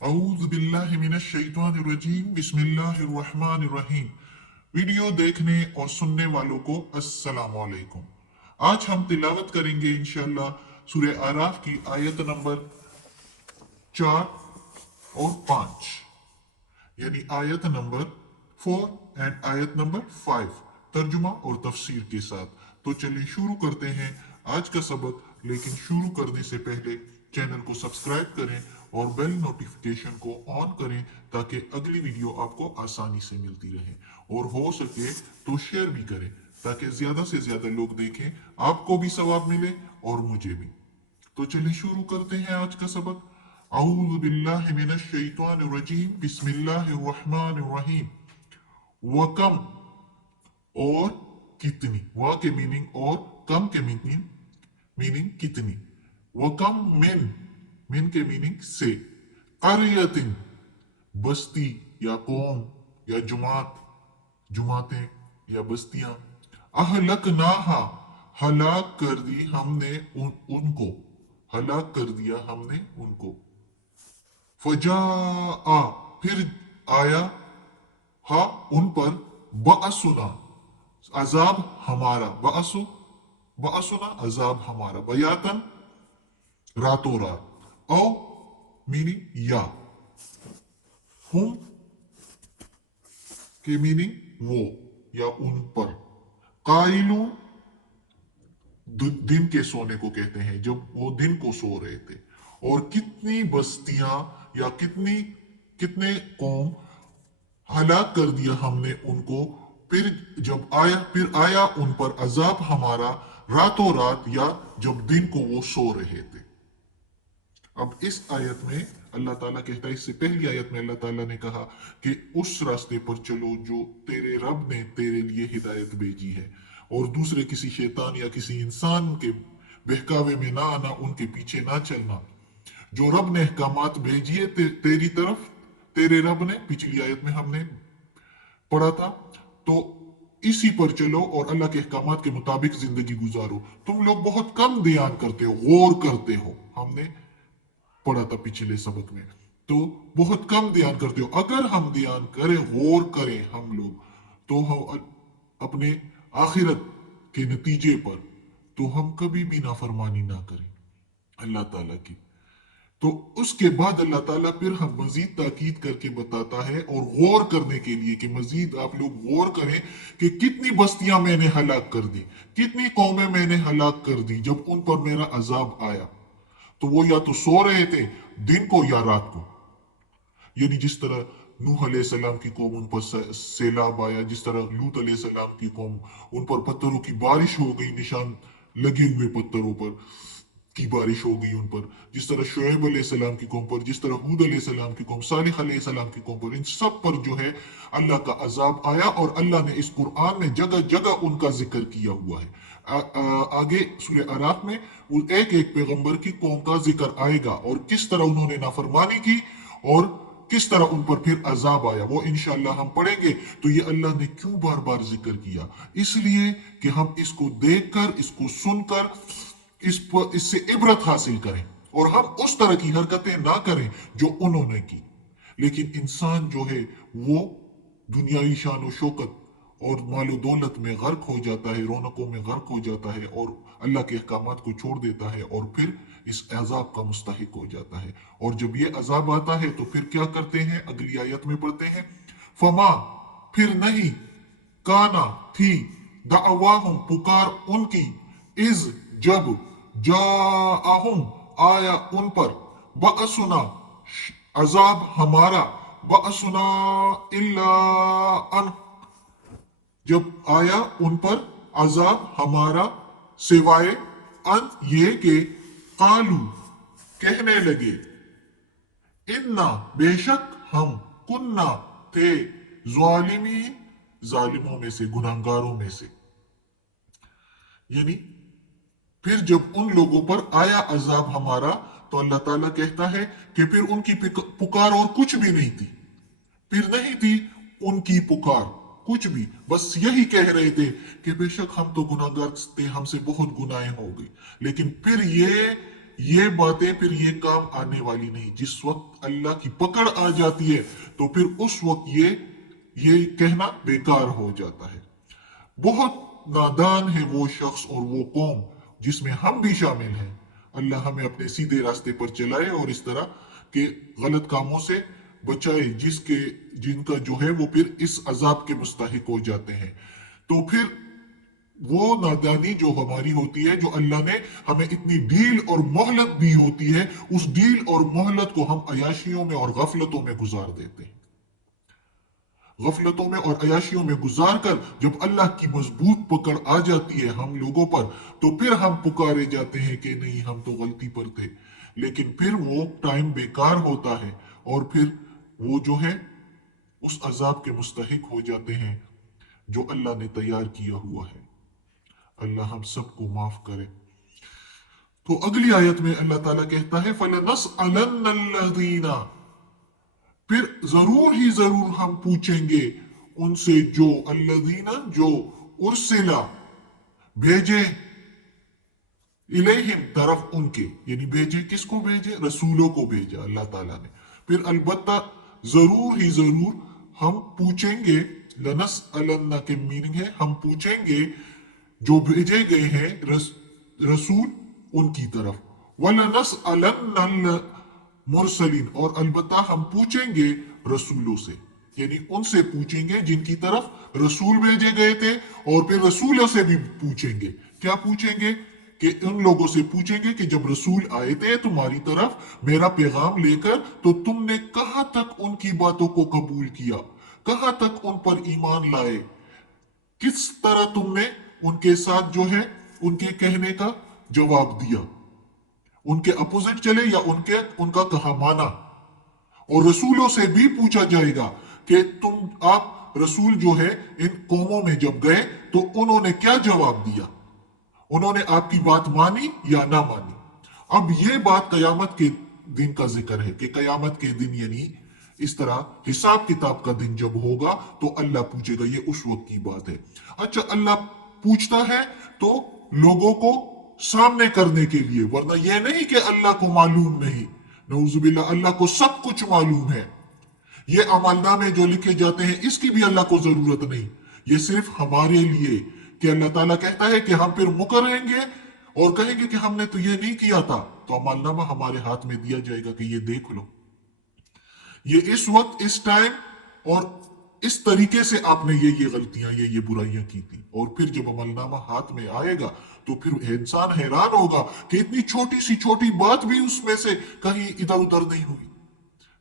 औज़ बिल्लाहि मिनश शैतानिर रजीम बिस्मिल्लाहिर रहमानिर रहीम। वीडियो देखने और सुनने वालों को अस्सलाम वालेकुम। आज हम तिलावत करेंगे इंशाअल्लाह सूरह आराफ की आयत नंबर 4 और 5, यानी आयत नंबर 4 एंड आयत नंबर 5, तर्जुमा और तफसीर के साथ। तो चलिए शुरू करते हैं आज का सबक। लेकिन शुरू करने से पहले चैनल को सब्सक्राइब करें और बेल नोटिफिकेशन को ऑन करें ताकि अगली वीडियो आपको आसानी से मिलती रहे, और हो सके तो शेयर भी करें ताकि ज्यादा से ज्यादा लोग देखें, आपको भी सवाब मिले और मुझे भी। तो चलिए शुरू करते हैं आज का सबक। औज़ु बिल्लाहि मिनश शैतानिर रजीम बिस्मिल्लाहिर रहमानिर रहीम। वकम, और कितनी। वा के मीनिंग और, कम के मीनिंग मीनिंग कितनी। वकम मिन के मीनिंग से। कर्यतिन, बस्ती या कौम या जुमात, जुमातें या बस्तियां। अहलकनाहा, हलाक कर दी हमने उनको, हलाक कर दिया हमने उनको। फजा, फिर आया, हा उन पर, बअसुना, अजाब हमारा। बअसुना अजाब हमारा, बयातन रातों रात। औ मीनिंग या, हुम के मीनिंग वो या उन पर। काइलून, दिन के सोने को कहते हैं, जब वो दिन को सो रहे थे। और कितनी बस्तियां या कितने कौम हलाक कर दिया हमने उनको। फिर आया उन पर अजाब हमारा रातों रात, या जब दिन को वो सो रहे थे। अब इस आयत में अल्लाह ताला कहता है, इससे पहली आयत में अल्लाह ताला ने कहा कि उस रास्ते पर चलो जो तेरे रब ने तेरे लिए हिदायत भेजी है, और दूसरे किसी शैतान या किसी इंसान के बहकावे में ना आना, उनके पीछे ना चलना। जो रब ने अहकामात भेजिए तेरी तरफ, तेरे रब ने, पिछली आयत में हमने पढ़ा था, तो इसी पर चलो और अल्लाह के अहकामात के मुताबिक जिंदगी गुजारो। तुम लोग बहुत कम ध्यान करते हो, गौर करते हो, हमने पढ़ा था पिछले सबक में। तो बहुत कम ध्यान करते हो। अगर हम ध्यान करें, गौर करें हम लोग, तो हम अपने आखिरत के नतीजे पर, तो हम कभी भी नाफरमानी ना करें अल्लाह ताला की। तो उसके बाद अल्लाह ताला फिर हम मजीद ताकीद करके बताता है, और गौर करने के लिए कि मजीद आप लोग गौर करें कि कितनी बस्तियां मैंने हलाक कर दी, कितनी कौमें मैंने हलाक कर दी जब उन पर मेरा अजाब आया। तो वो या तो सो रहे थे दिन को या रात को, यानी जिस तरह नूह अलैहिस्सलाम की कौम, उन पर सैलाब आया, जिस तरह लूत अलैहिस्सलाम की कौम, उन पर पत्थरों की बारिश हो गई, निशान लगे हुए पत्थरों पर की बारिश हो गई उन पर, जिस तरह शुएब अलैहिस्सलाम की कौम पर, जिस तरह हूद अलैहिस्सलाम की कौम, सालिह अलैहिस्सलाम की कौम पर, इन सब पर जो है अल्लाह का अजाब आया। और अल्लाह ने इस कुरान में जगह जगह उनका जिक्र किया हुआ है। आगे सूरह आराफ में वो एक एक पैगंबर की कौम का जिक्र आएगा, और किस तरह उन्होंने नाफरमानी की और किस तरह उन पर फिर अजाब आया, वो इंशाअल्लाह हम पढ़ेंगे। तो ये अल्लाह ने क्यों बार बार जिक्र किया? इसलिए कि हम इसको देखकर, इसको सुनकर, इससे इबरत हासिल करें, और हम उस तरह की हरकतें ना करें जो उन्होंने की। लेकिन इंसान जो है वो दुनियावी शान और शौकत और मालो दौलत में गर्क हो जाता है, रौनकों में गर्क हो जाता है, और अल्लाह के अहकामात को छोड़ देता है, और फिर इस अजाब का मुस्तहिक हो जाता है। और जब ये अजाब आता है तो फिर क्या करते हैं? अगली आयत में पढ़ते हैं, फमा, फिर नहीं, काना, थी, दावाहुम, पुकार उनकी, इज, जब, जाअहुम, आया उन पर, बअसुना, अजाब हमारा, बअसुना, इल्ला अन, जब आया उन पर अजाब हमारा, सिवाय अन, ये के, कालू, कहने लगे, इन्ना, बेशक हम, कुन्ना, थे, जालिमीन, जालिमों में से, गुनाहगारों में से। यानी फिर जब उन लोगों पर आया अजाब हमारा, तो अल्लाह ताला कहता है कि फिर उनकी पुकार और कुछ भी नहीं थी, फिर नहीं थी उनकी पुकार कुछ भी, बस यही कह रहे थे कि बेशक हम तो गुनाहगार थे, हमसे बहुत गुनाहें हो गई। लेकिन फिर ये बातें फिर ये काम आने वाली नहीं। जिस वक्त अल्लाह की पकड़ आ जाती है तो फिर उस वक्त ये कहना बेकार हो जाता है। बहुत नादान है वो शख्स और वो कौम जिसमें हम भी शामिल हैं। अल्लाह हमें अपने सीधे रास्ते पर चलाए और इस तरह के गलत कामों से बचाए जिनका जो है वो फिर इस अजाब के मुस्तहिक हो जाते हैं। तो फिर वो नादानी जो हमारी होती है, जो अल्लाह ने हमें इतनी डील और मोहलत दी होती है, उस डील और मोहलत को हम अयाशियों में और गफलतों में गुजार देते हैं। गफलतों में और अयाशियों में गुजार कर जब अल्लाह की मजबूत पकड़ आ जाती है हम लोगों पर, तो फिर हम पुकारे जाते हैं कि नहीं, हम तो गलती पर थे। लेकिन फिर वो टाइम बेकार होता है और फिर वो जो है उस अजाब के मुस्तहिक हो जाते हैं जो अल्लाह ने तैयार किया हुआ है। अल्लाह हम सबको माफ करे। तो अगली आयत में अल्लाह ताला कहता है फलनसअलन्नल्लज़ीना, फिर जरूर ही जरूर हम पूछेंगे उनसे जो अल्लज़ीना जो उर्सिला भेजे इलेहिम तरफ उनके, यानी भेजे किसको भेजे, रसूलों को भेजा अल्लाह ताला ने। फिर अलबत्ता जरूर ही जरूर हम पूछेंगे, लनस अलन्ना के मीनिंग है हम पूछेंगे जो भेजे गए हैं रसूल उनकी तरफ। वलनस अलन्नल मुरसलीन, और अलबत्ता हम पूछेंगे रसूलों से, यानी उनसे पूछेंगे जिनकी तरफ रसूल भेजे गए थे। और फिर रसूलों से भी पूछेंगे। क्या पूछेंगे? कि उन लोगों से पूछेंगे कि जब रसूल आए थे तुम्हारी तरफ मेरा पैगाम लेकर, तो तुमने कहां तक उनकी बातों को कबूल किया, कहां तक उन पर ईमान लाए, किस तरह तुमने उनके साथ जो है उनके कहने का जवाब दिया, उनके अपोजिट चले या उनका कहा माना। और रसूलों से भी पूछा जाएगा कि आप रसूल जो है इन कौमों में जब गए तो उन्होंने क्या जवाब दिया, उन्होंने आपकी बात मानी या ना मानी। अब ये बात कयामत के दिन का जिक्र है कि कयामत के दिन यानी इस तरह हिसाब किताब का दिन जब होगा तो अल्लाह पूछेगा, ये उस वक्त की बात है। अच्छा, अल्लाह पूछता है तो लोगों को सामने करने के लिए, वरना यह नहीं कि अल्लाह को मालूम नहीं। नऊजुबिल्लाह, अल्लाह को सब कुछ मालूम है। ये अमलनामे जो लिखे जाते हैं इसकी भी अल्लाह को जरूरत नहीं, ये सिर्फ हमारे लिए कि अल्लाह ताला कहता है कि हम फिर मुकरेंगे और कहेंगे कि हमने तो ये नहीं किया था, तो अमलनामा हमारे हाथ में दिया जाएगा कि ये देख लो, ये इस वक्त इस टाइम और इस तरीके से आपने ये गलतियां ये बुराइयां की थी। और फिर जब अमलनामा हाथ में आएगा तो फिर इंसान हैरान होगा कि इतनी छोटी सी छोटी बात भी उसमें से कहीं इधर उधर नहीं हुई,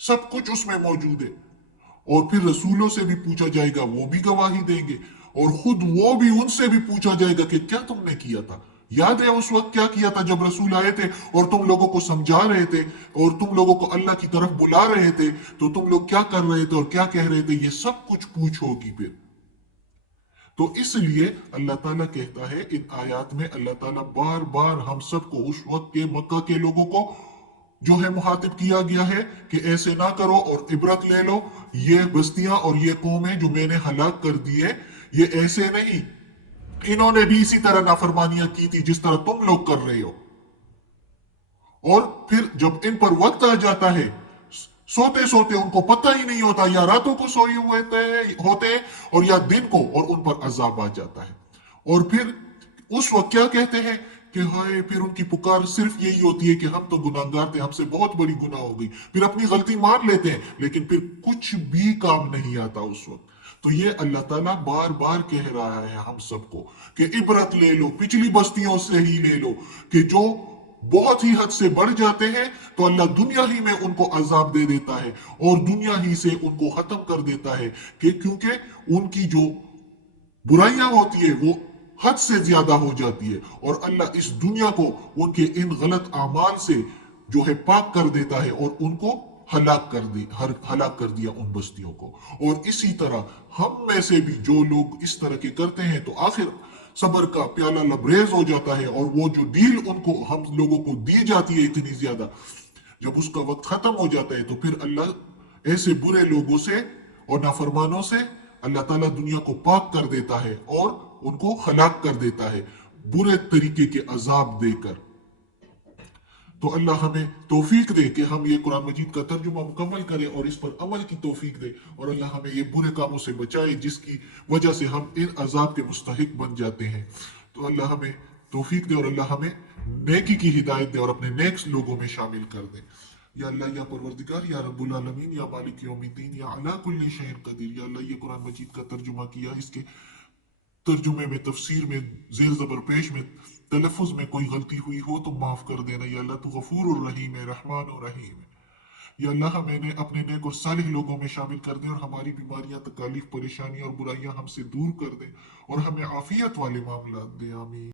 सब कुछ उसमें मौजूद है। और फिर रसूलों से भी पूछा जाएगा, वो भी गवाही देंगे, और खुद वो भी उनसे भी पूछा जाएगा कि क्या तुमने किया था, याद है उस वक्त क्या किया था जब रसूल आए थे और तुम लोगों को समझा रहे थे और तुम लोगों को अल्लाह की तरफ बुला रहे थे, तो तुम लोग क्या कर रहे थे और क्या कह रहे थे, ये सब कुछ पूछ होगी फिर। तो इसलिए अल्लाह ताला कहता है इन आयात में, अल्लाह ताला बार बार हम सबको, उस वक्त के मक्का के लोगों को जो है मुखातिब किया गया है कि ऐसे ना करो और इबरत ले लो, ये बस्तियां और ये कौमें जो मैंने हलाक कर दी है ये ऐसे नहीं, इन्होंने भी इसी तरह नाफरमानियां की थी जिस तरह तुम लोग कर रहे हो। और फिर जब इन पर वक्त आ जाता है, सोते सोते उनको पता ही नहीं होता, या रातों को सोए हुए होते और या दिन को, और उन पर अजाब आ जाता है। और फिर उस वक्त क्या कहते हैं कि हाय, फिर उनकी पुकार सिर्फ यही होती है कि हम तो गुनाहगार थे, हमसे बहुत बड़ी गुनाह हो गई। फिर अपनी गलती मान लेते हैं लेकिन फिर कुछ भी काम नहीं आता उस वक्त। तो ये अल्लाह ताला बार बार कह रहा है हम सबको कि इबरत ले लो, पिछली बस्तियों से ही ले लो कि जो बहुत ही हद से बढ़ जाते हैं तो अल्लाह दुनिया ही में उनको अजाब दे देता है और दुनिया ही से उनको खत्म कर देता है कि क्योंकि उनकी जो बुराइयां होती है वो हद से ज्यादा हो जाती है और अल्लाह इस दुनिया को उनके इन गलत आमाल से जो है पाक कर देता है और उनको हलाक कर दिया उन बस्तियों को। और इसी तरह हम में से भी जो लोग इस तरह के करते हैं तो आखिर सबर का प्याला लबरेज हो जाता है और वो जो डील उनको हम लोगों को दी जाती है इतनी ज्यादा, जब उसका वक्त खत्म हो जाता है तो फिर अल्लाह ऐसे बुरे लोगों से और नाफरमानों से अल्लाह ताला दुनिया को पाक कर देता है और उनको हलाक कर देता है बुरे तरीके के अजाब देकर। تو اللہ ہمیں توفیق دے کہ ہم یہ قرآن مجید کا ترجمہ مکمل کریں اور اس پر عمل کی توفیق دے، اور اللہ ہمیں یہ برے کاموں سے بچائے جس کی وجہ سے ہم ان عذاب کے مستحق بن جاتے ہیں۔ تو اللہ ہمیں توفیق دے اور اللہ ہمیں نیکی کی ہدایت دے اور اپنے نیکس لوگوں میں شامل کر دے۔ یا اللہ یا پروردگار یا رب العالمین یا مالک یوم الدین یا علی کل شیء قدیر، یا اللہ یہ قرآن مجید کا ترجمہ کیا، اس کے ترجمے میں، تفسیر میں، زیر زبر پیش میں، تلفظ میں کوئی غلطی ہوئی ہو تو معاف کر دینا۔ یا اللہ تو غفور الرحیم ہے، رحمان الرحیم ہے۔ یا اللہ ہمیں نے اپنے نیک اور صالح لوگوں میں شامل کر دیں اور ہماری بیماریاں، تکالیف، پریشانیاں اور برائیاں ہم سے دور کر دیں اور ہمیں عافیت والے معاملات دیں، آمین۔